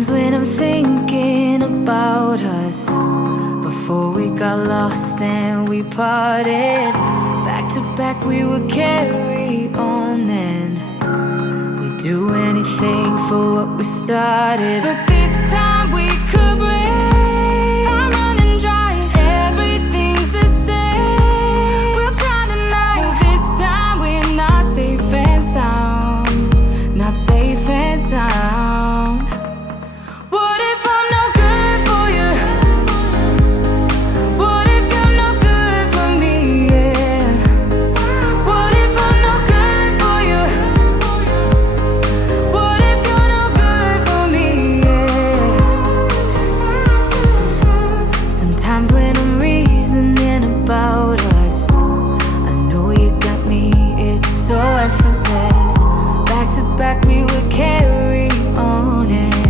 Sometimes when I'm thinking about us, before we got lost and we parted, back to back we would carry on and we'd do anything for what we started. But this time we could break. I'm running dry, everything's the same. We'll try tonight, but this time we're not safe and sound. Not safe and sound. What if I'm no good for you? What if you're no good for me? Yeah. What if I'm no good for you? What if you're no good for me? Yeah. Sometimes when I'm reasoning about us, I know you got me, it's so effortless. Back to back we would carry on and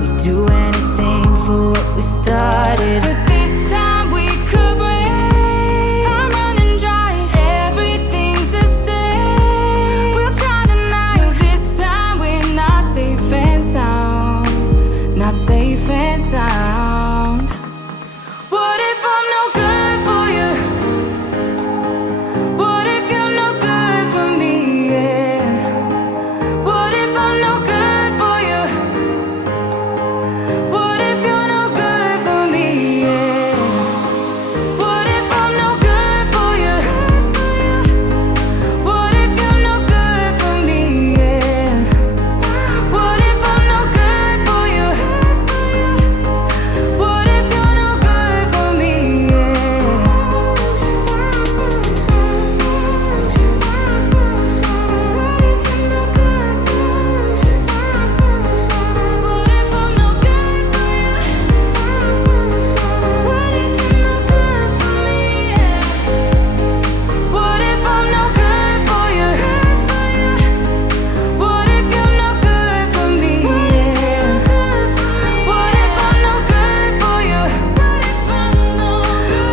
we'd do anything for what we started. But this time we could break. I'm running dry, everything's the same. We'll try tonight, but this time we're not safe and sound. Not safe and sound. What if I'm no good for you? What if you're no good for me? Yeah. What if I'm no good for you? What if you're no good for me? Yeah. What if I'm no good for you? What if you're no good for me? Yeah. What if I'm no good for you? What if you're no good for me? Yeah. What if I'm no good for you? What if you're no good for me? Yeah. What if I'm no good for you? What if you're no good for me? Yeah. What if I'm no good for you?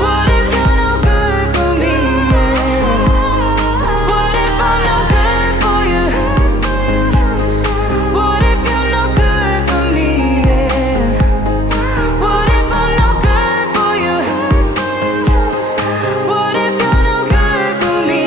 What if you're no good for me? Yeah. What if I'm no good for you? What if you're no good for me? Yeah. What if I'm no good for you? What if you're no good for me?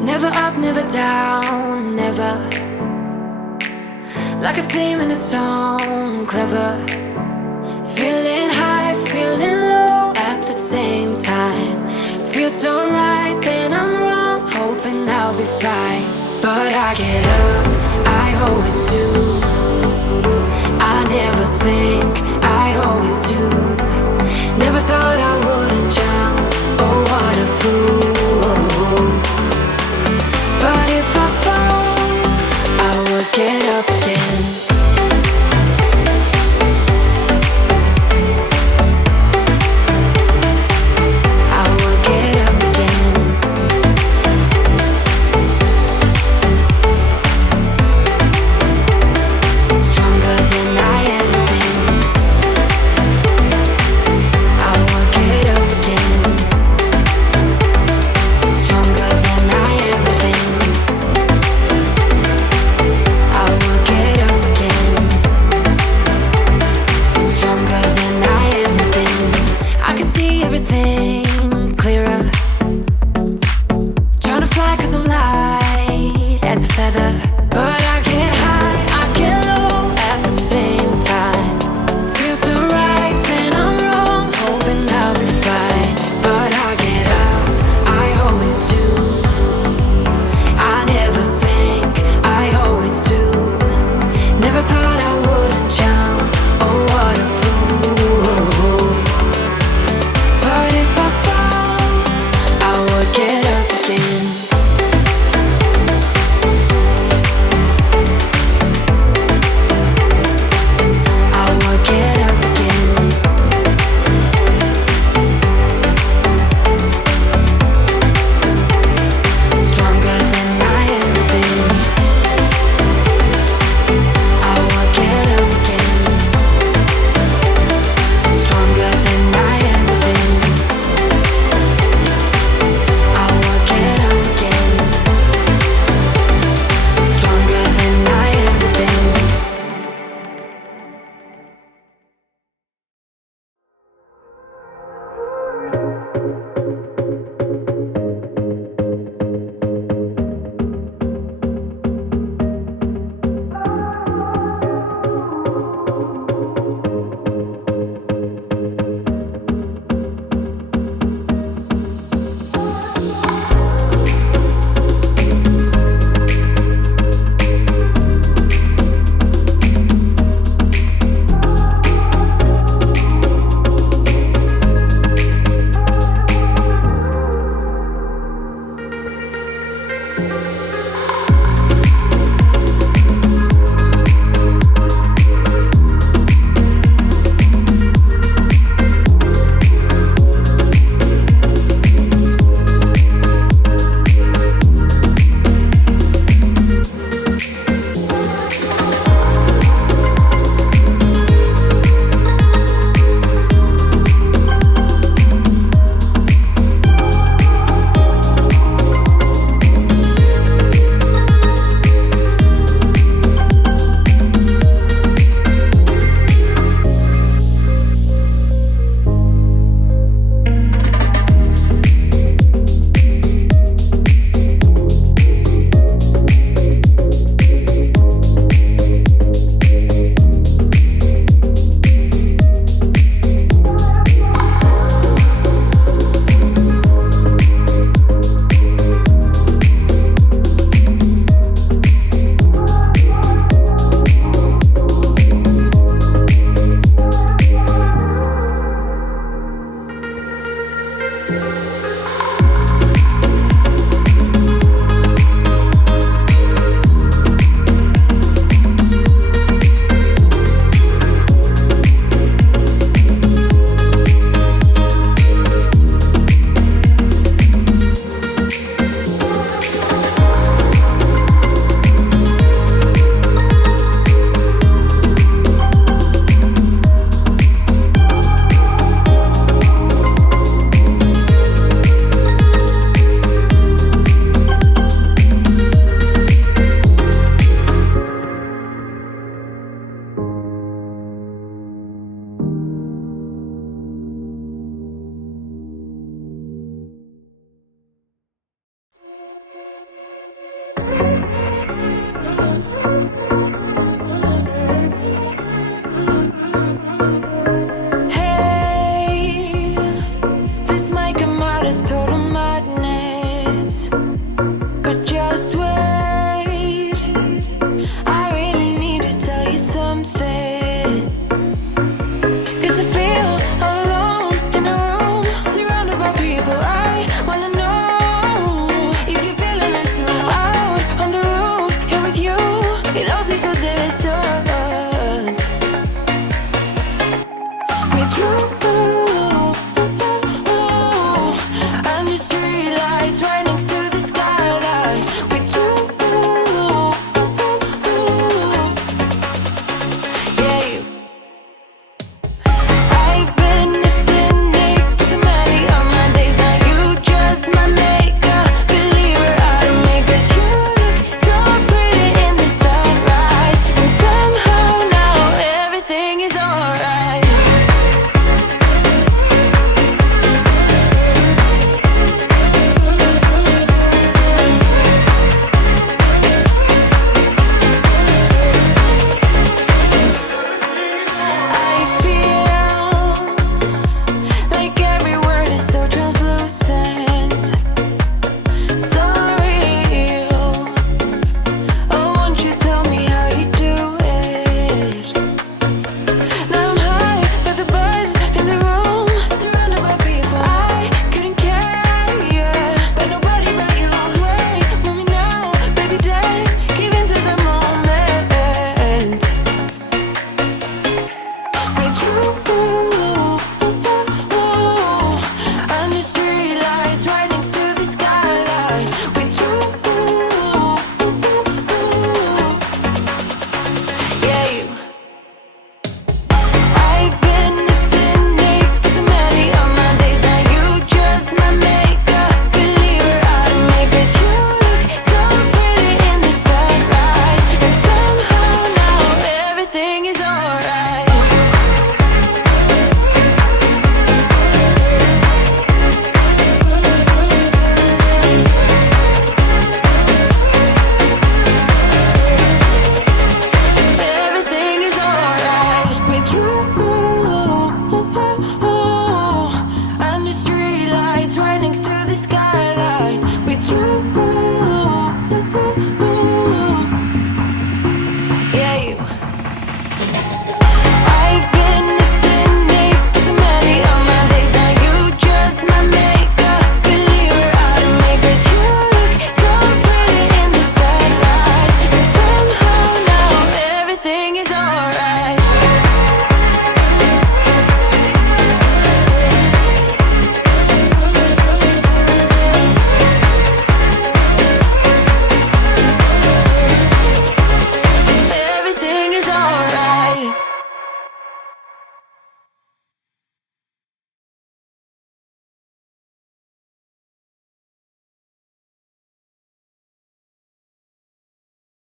Never up, never down, never. Like a theme in a song, clever. Feeling high, feeling low at the same time. Feels so right, then I'm wrong, hoping I'll be fine. But I get up, I always do. I never think, I always do. Never thought I wouldn't jump, oh what a fool. But if I fall, I will get up again. I will get up again. Stronger than I ever been. I will get up again. Stronger than I ever been. I will get up again. Stronger than I ever been. I can see everything clearer. Trying to fly 'cause I'm light as a feather. But I get high, I get low at the same time. Feels so right, then I'm wrong, hoping I'll be fine. But I get up, I always do. I never think, I always do. Never thought I wouldn't jump, oh what a fool. But if I fall, I will get up again. Hey, this might come out as total madness,